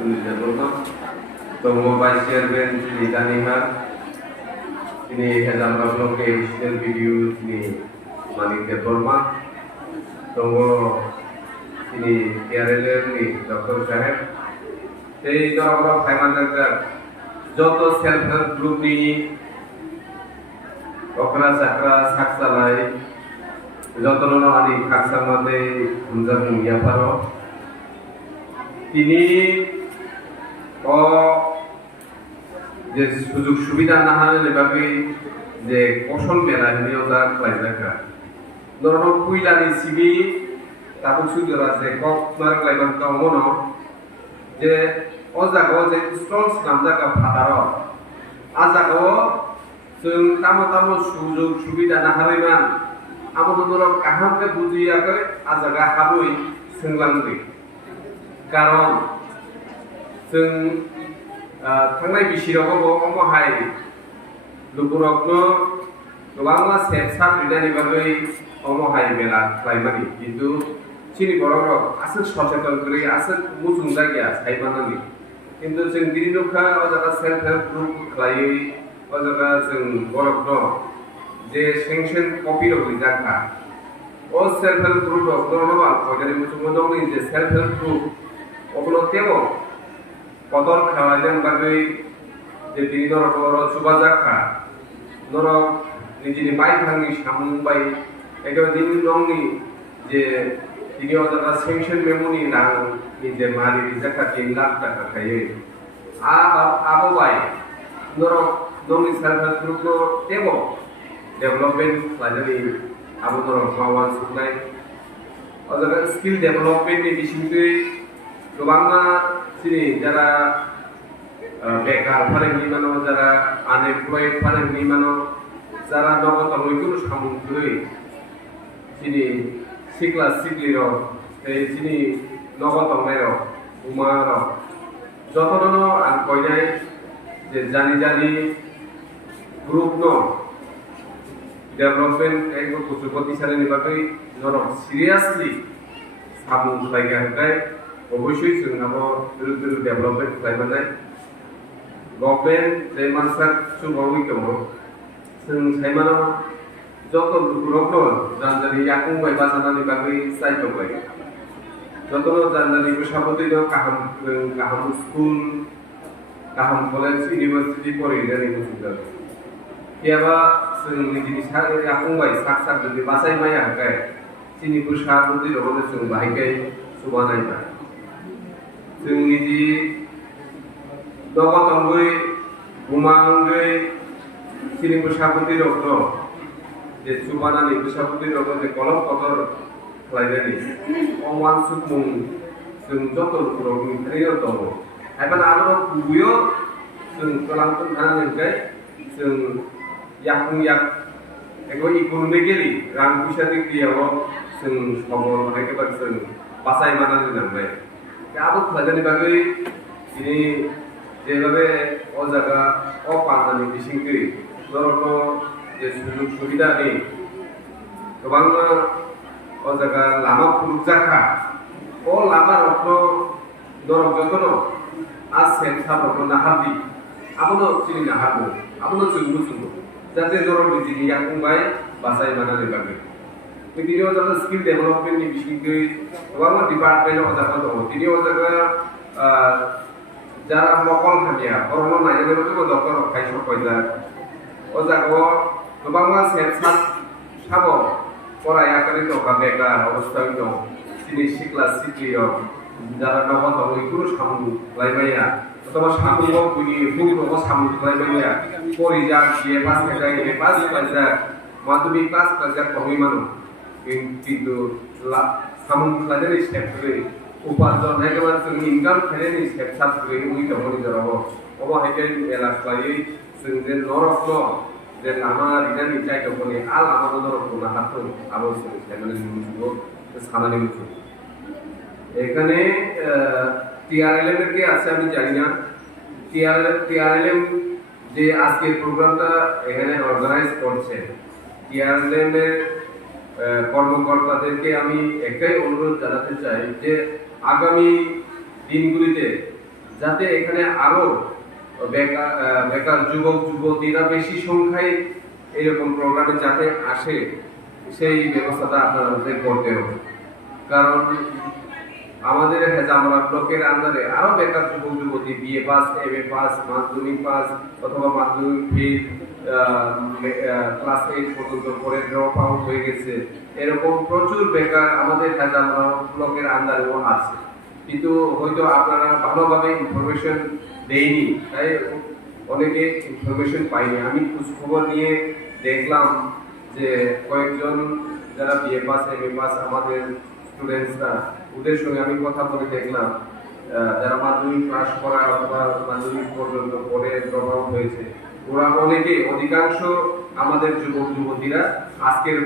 পুলিশের বলতাম তো ভাইস চেয়ারম্যান তিনি দানিহার তিনি হেজামরা ব্লকে এডিশনাল ভিডিও তিনি মানিক দেববর্মা তো তিনি কেয়ারেলের ডক্টর সাহেব সেই জনগণ ফাইমান্ডার যত সেলফ হেল্প গ্রুপ নিয়ে অকরা চাকরা সাকসালাই যতন আনি কাকসার মধ্যে হুমজার মুঙ্গিয়া পারো তিনি যে সুযোগ সুবিধা না হলে ভাবে যে কৌশল মেলা নিয়েও তার ক্লাইজাকা ধরুন কুইলানি সিবি তারপর সুযোগ আছে কমার ক্লাইবান কামন যে ও জায়গাও যে স্টলস নাম জায়গা ফাটার আ জায়গাও जों तामो तामो सुजुग सुबिदा नाहारैमान आबो नरक काहामके बुजियाखै आजागा हाबै सोंलांदो कारण जों थांनाय बिसिरावबो अमहाय लुबुरकनो गोबां सेबसा बिदानि बागै अमहाय मेला खालायमानि किन्तु सिनि बर'रक आसो सचेतन करै आसो मुजुं जायगा सायबानानि किन्तु जों दिनै नखा अजागा सेल्फ हेल्प ग्रुप खालायै अजागा जों बर'फनो जे सेंक्शन कपि रगै जाखा ओ सेल्फ हेल्प ग्रुप नरनबा कयदानि मुजुं दंनि जे सेल्फ हेल्प ग्रुप अबनो तेबो कदर खालायदों बागै जे दिनै नरक सुबा जाखा नरक निजिनि बायखांनि सामुंबाय एकदम दिनै दंनि जे दिनै अजागा सेंक्शन मेमोनि नां जे मारि जाखा 3 लाख टाका खायो आबाबाय नरक दंनि सेल्फ हेल्प ग्रुपनो तेबो डेभलपमेन्ट लाजनि आबो नरक मावान सुनाय अजागा स्किल डेभलपमेन्टनि बिथिंखै गोबाङा सिनि जारा बेकार फारेंनि मानो जारा आनएमप्लयड फारेंनि मानो जारा नगद मैखुन सामुंखै सिनि सिक्ला सिक्लिर এই सिनि नगद अंनायर उमार যতন आं कयनाय जे जानि जानि ग्रुप न डेभलपमेन्ट एक कुचुपति साननि बागै नरक सिरियासलि सामुं खालायगाय अबयस्सै जों आबो दुरु डेभलपमेन्ट खालायमानाय गभर्नमेन्ट जे मानसार सुबावै दङ जों सायमानाव যত গ্রুপনো জানজানি याकुंबाय बाजानानि बागै सायदबाय যতन জানजानि बैसाबोदै काहाम काहाम स्कुल काहाम कलेज इउनिभार्सिटी फरायनानै बुजिदों याबा जों निजिनि सार याकुंबाय साकसार जुदि बासाय माया गाय सिनि बैसाबोदै रबनो जों बाहायगाय सुबानायबा जों निजि दगतंगै गुमांगै सिनि बैसाबोदै रबनो जे सुबानानि बैसाबोदै रबनो जे कलम कदर खालायनानै अमान सुखमुं जों जत रबनि थारैनो दङ हायबान आरो गुबैयो जों कलामखौ थानानै जों याकुं याक एगो इकोनमिकेलि रां फैसानि क्रियाव जों खबर एकेबार जों बासाय मानानै नांबाय आबो खालायनायनि बागै दिनै जेभाबे अ जागा अ पानानि बिसिंखै नरकनो जे सुजुग सुबिदा नेই गोबां अ जागा लामा फुरुक जाखा अ लामा रखनो नरक जतनो आ सेन्सा रखनो नाहादि आबोनो सिनि नाहादो आबोनो जों मुजुं जाहाथे नरक निजिनि याकुंबाय बासाय मानानै बागै बिदिनो अजागा स्किल डेभलपमेन्टनि बिथिंखै गोबां डिपार्टमेन्ट अजागा दङ दिनै अजागा যারা মকল খামিয়া করোনা নাইজের তো ডক্টর খাইছ কয়জা অজাগো গোবাংলা সেন্সাস সাব পড়ায় আকারে দকা বেকার অবস্থায় দं সিনি সিকলা সিকলিয় যারা নগদ ওইগুলো সামু লাইবাইয়া অথবা সামুও বুনি ফুগো সামু লাইবাইয়া পরিজা দিয়ে পাস কাজায় এ পাস কাজা মাধ্যমিক পাস কাজা কমই মানো কিন্তু সামু লাইনের স্টেপ করে उपार्जन एकेबारे जों इनकाम खालायनायनि सेक्सास गैयै उइ दंनि जेराव अबा हायदे एलास लायै जों जे नरकनो जे लामा रिदानि जायगाफोरनि आ लामा नरकखौ नाहाथों आरो जों सायमाने मुजुगो सानानै मुजु এখানে টিআরএলএম এর কি আছে আমি জানি না টিআরএলএম যে আজকের প্রোগ্রামটা এখানে অর্গানাইজ করছে টিআরএলএম এর কর্মকর্তাদেরকে আমি একটাই অনুরোধ জানাতে চাই যে আগামী দিনগুলিতে যাতে এখানে আরো বেকার যুবক যুবতীরা বেশি সংখ্যায় এরকম প্রোগ্রামে যাতে আসে সেই ব্যবস্থাটা আপনাদের করতে হবে। কারণ আমাদের হেজামরা ব্লকের আন্ডারে আরো বেকার যুবক যুবতী বিএ পাস, এমএ পাস, মাধ্যমিক পাস অথবা মাধ্যমিক ফেল, ক্লাস 8 পর্যন্ত পরে ড্রপ আউট হয়ে গেছে, এরকম প্রচুর বেকার আমাদের হেজামরা ব্লকের আন্ডারেও আছে। কিন্তু হয়তো আপনারা ভালোভাবে ইনফরমেশন দেয়নি, তাই অনেকে ইনফরমেশন পাইনি। আমি খোঁজ খবর নিয়ে দেখলাম যে কয়েকজন যারা বিএ পাস, এমএ পাস আমাদের স্টুডেন্টসরা, ওদের সঙ্গে আমি কথা বলে দেখলাম যারা মাধ্যমিক পাস করা অথবা মাধ্যমিক পর্যন্ত পরে ড্রপ আউট হয়েছে, ওরা অধিকাংশ আমাদের যুবক যুবতীরা আজকের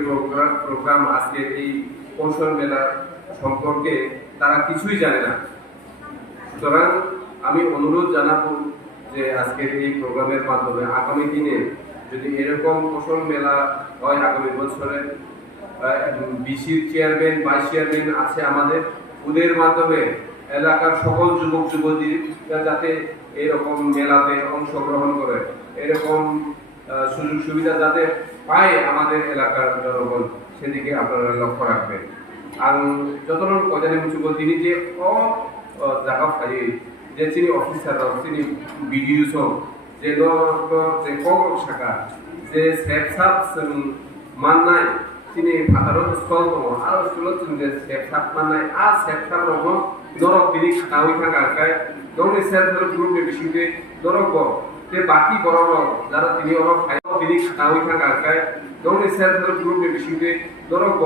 প্রোগ্রাম আজকের এই কৌশল মেলা সম্পর্কে তারা কিছুই জানে না। সুতরাং আমি অনুরোধ জানাবো যে আজকের এই প্রোগ্রামের মাধ্যমে আগামী দিনে যদি এরকম কৌশল মেলা হয়, আগামী বছরে বিসির চেয়ারম্যান, ভাইস চেয়ারম্যান আছে আমাদের, ওদের মাধ্যমে এলাকার সকল যুবক যুবতীরা যাতে এরকম মেলাতে অংশগ্রহণ করে, এরকম সুযোগ সুবিধা যাতে পায় আমাদের এলাকার জনগণ, সেদিকে আপনারা লক্ষ্য রাখবেন। আর যতজন কয়জানি যুবক তিনি যে জায়গা পাই যে তিনি অফিসার, তিনি বিডিও যে যে কক শাখা যে সেপসাপ মাননায় তিনি ভাতারত স্কুল দङ আর স্কুলত जों যে সেপসাপ মাননায় আর সেপসাপ রকম দরক তিনি খাওয়াই থাকায় গাवनि সেলফ হেল্প গ্রুপে বিশেষে দরক যে বাকি বড় যারা তিনি অরক তিনি খাওয়াই থাকায় গাवनि সেলফ হেল্প গ্রুপে বিশেষে দরক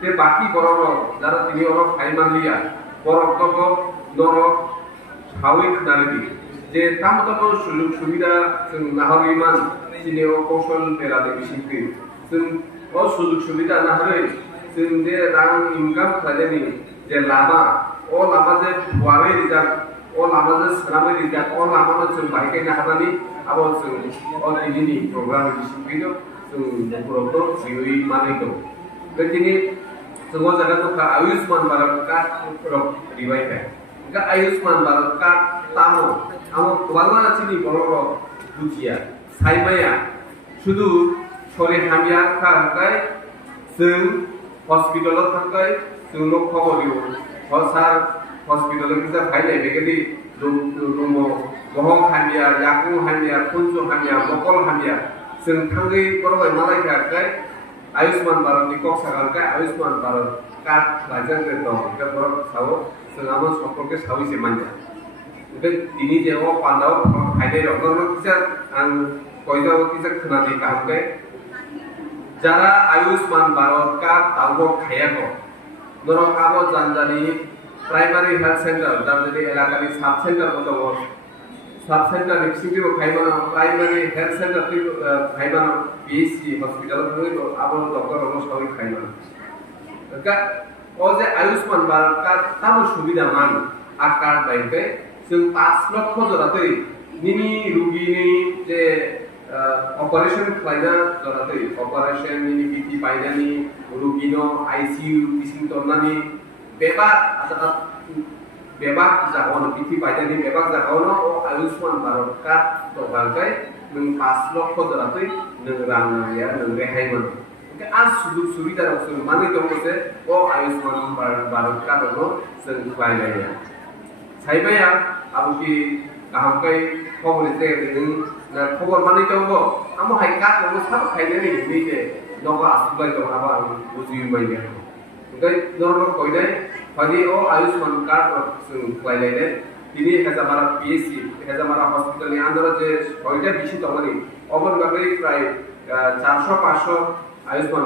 যে বাকি বড় যারা তিনি অরক ফাইমানলিয়া বরক তক দরক খাওয়াই খানালি যে তামতক সুযোগ সুবিধা जों নাহরিমান তিনি কৌশল মেলাতে বিশেষে जों সুযোগ সুবিধা না হলে जों যে রাং ইনকাম খাইনি যে লামা লামা যে ফুয়ারে রিজার্ভ লামা যে সারামে রিজার্ভ লামানো जों बाहायनो हानानै आरो जों दिनैनि प्रग्राम बिसिखौ जों बर'खौ जिउयै मानिदों। बेदिनो जों जायगाखौ आयुष्मान भारत कार्ड रिबायबाय। आयुष्मान भारत कार्ड तामो आमो गोबां आथिनि बर' बुजिया साइमाया শুধু শরীর হামিয়া থাকায় जों हस्पिटालाव थांबाय जोंनो खबर दियो सार हस्पिटालाव किसा फाइलाय बेगेदि दङ गहं हामिया याकु हामिया फुनजो हामिया मकल हामिया जों थांगै बरबाय मालायखाय आयुष्मान भारतनि कक्सागारखाय आयुष्मान भारत कार्ड लाइसेन्स दङ बे बर साव जों आमो सम्पर्के सावैसे मानजा बे दिनि जेव पान्दाव फाइनाय रगनो किसा आं কয়জাও কিसा खोनादि काहके যারা আয়ুষ্মান ভারত কার্ড তাও খায়াকো ধরো আবো জানজানি প্রাইমারি হেলথ সেন্টার যার যদি এলাকানি সাব সেন্টার কত সাব সেন্টার নিশ্চিতও খাইবানো প্রাইমারি হেলথ সেন্টার খাইবানো পিএইচসি হসপিটাল হইলো আবো ডক্টর অবশ্যই খাইবানো ও যে আয়ুষ্মান ভারত কার্ড তাও সুবিধা মান আর কার্ড বাইকে जों 5 লক্ষ জরাতে নিনি রোগীনি যে অপারেশন খাইনা জরাতে অপারেশন নিনি বিটি পাইনানি রোগীনো আইসিইউ কিসিং তনানি বেবাক জাগন বিটি পাইনানি বেবাক জাগন ও আয়ুষ্মান ভারত কার্ড তো বালকাই नों 5 লক্ষ জরাতে नों রাং या नों রেহাই मोनो आज सुजुग सुबिदा जों माने दंसे ও আয়ুষ্মান ভারত কার্ড जों बायलाया साइबाया आबुकी गाहामकाय खबर एसे नों खबर माने दंबो आमो हाय काट दंबो साब खायनानै नैजे नगा आसुबाय दं आबा आं बुजिबायया ओमफ्राय नरनो कयनाय फादि ও आयुष्मान कार्ड जों खायलायने दिनै हेजामारा पिएचसि हेजामारा हस्पिटालनि आन्दाराव जे कयटा बिसि दंनि अबन बागै प्राय 400-500 आयुष्मान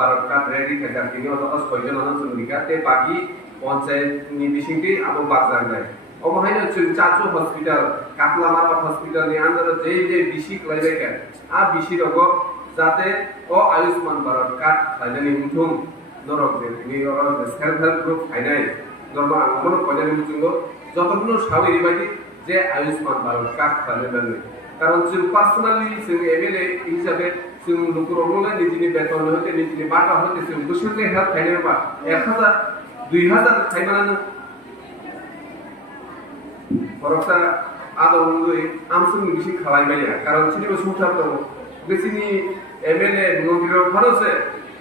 भारत कार्ड रेडी खायदा दिनै अदस कयजनानो जों लिखाते बाकी पञ्चायतनि बिसिंति आबो बागजानाय अबहायनो जों चाचु हस्पिटाल काटलामारा हस्पिटालनि आन्दाराव जे बिसि खायलायका आ बिसि रगो जाते ও आयुष्मान भारत कार्ड खायदानि मुथुम नरक जे निरक सेल्फ हेल्प ग्रुप फाइनाय नरमा आंगनो कयदानि मुथुंगो যতগুলো সাবরি বাইদি যে আয়ুষ্মান ভারত কার্ড খায়দাनि কারণ जों পার্সোনালি जों एमएलए হিসাবে जों नखरआवनो निजिनि बेतन होते निजिनि बाटा होते जों बोसोरनि हेल्प खायनोबा 1000 2000 खायमानानो বরকটা আদৌ আমসুন বেশি খাওয়াই মাইয়া কারণ চিনি সংসার তো বেশিনি এমএলএ মন্ত্রীর ভালোছে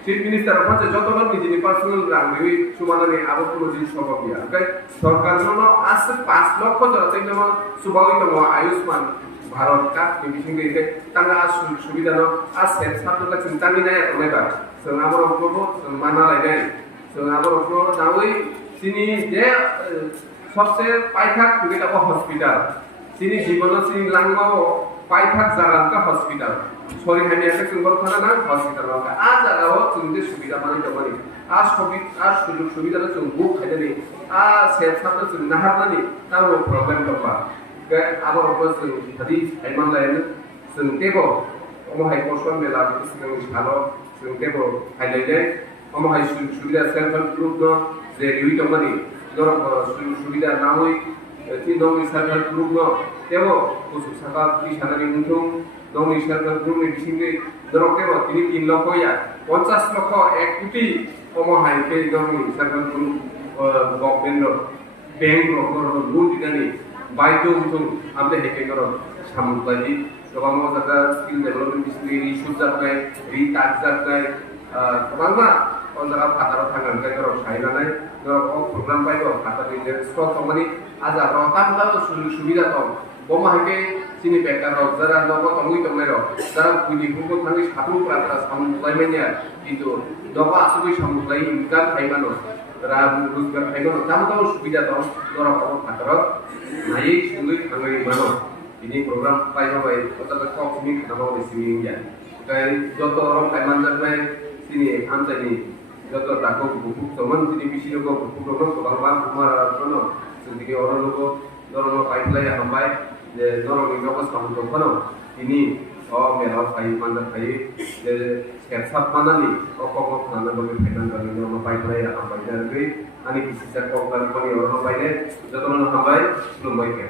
চিফ মিনিস্টার হচ্ছে যতবার নিজে পার্সোনাল রাখবে সুমাদানি আরো কোনো জিনিস সম্ভব ইয়া সরকার জন্য আছে 5 লক্ষ জন যেমন সুবাহিত আয়ুষ্মান ভারত কাপ বিশিং দিতে তাঙ্গা সুবিধা ন আছে ছাত্ররা চিন্তানি নাই অনেকবার আমার অগ্রহ মানালাই নাই আমার অগ্রহ দাওই চিনি যে সবচেয়ে পাইথাক যেটা হসপিটাল চিনি জীবন চিনি লাংমাও পাইথাক জায়গা হসপিটাল সরি হানি একটা সুন্দর খানা না হসপিটাল আর জায়গাও চিনতে সুবিধা মানে জমানি আর সুযোগ সুবিধা তো বুক খাইতে নেই আর সে ছাত্র চিন নাহার নানি তার প্রবলেম দরকার আবার অবশ্য হাদিস আইমান লাইন जों केबो अमहाय कौशल मेला सिगां सालो जों केबो हाइलाइट अमहाय सुबिदा सेल्फ हेल्प ग्रुप न जे रिउइ दंमानि दरक सुबिदा नावै ति दंनि सेल्फ हेल्प ग्रुप न केबो कुसु साका कि सानानि मुथुं दंनि सेल्फ हेल्प ग्रुप नि बिसिंगे दरक केबो तिनि 3 लक्ष या 50 लक्ष 1 कोटी अमहाय के दंनि self help group government bank रकम लोन दिनानि बायदो मुथुं आमले हेके कर सामुलायि गोबां जागा स्किल डेभेलपमेन्ट बिसिनि रिसुर्स जाबाय रिटार्च जाबाय गोबां मा जागा फाटाराव थांगोन जायगायाव सायनानै प्रग्राम बायदो फाटारनि जे स्टक माने आजाराव ताबलाबो सुबिदा दं बमाहायके सिनि बेकाराव जारा नगद तंगै दंनायराव जारा कुनिखौबो थांनि साथुफ्रा सामुलायमानिया किन्तु दबा आसुबै सामुलाय इनकाम थाइमानो राबु रोजगार थाइमानो ताबलाबो सुबिदा दं दरकाव फाटाराव नायै सुङै थाङै मानो ini program pakai otak kok ini kenapa di sini ya kayak joto orang kayak manjat sini antai ini joto takut buku teman sini bisi logo buku logo kebaruan kumar kono sedikit orang logo dorong pipeline yang sampai dorong ini logo sama kono ini oh merah kayu manjat kayu sketsa mana nih kok mana bagi pedan kali dorong pipeline yang sampai dari ani bisi sektor kali orang sampai joto orang sampai belum baik ya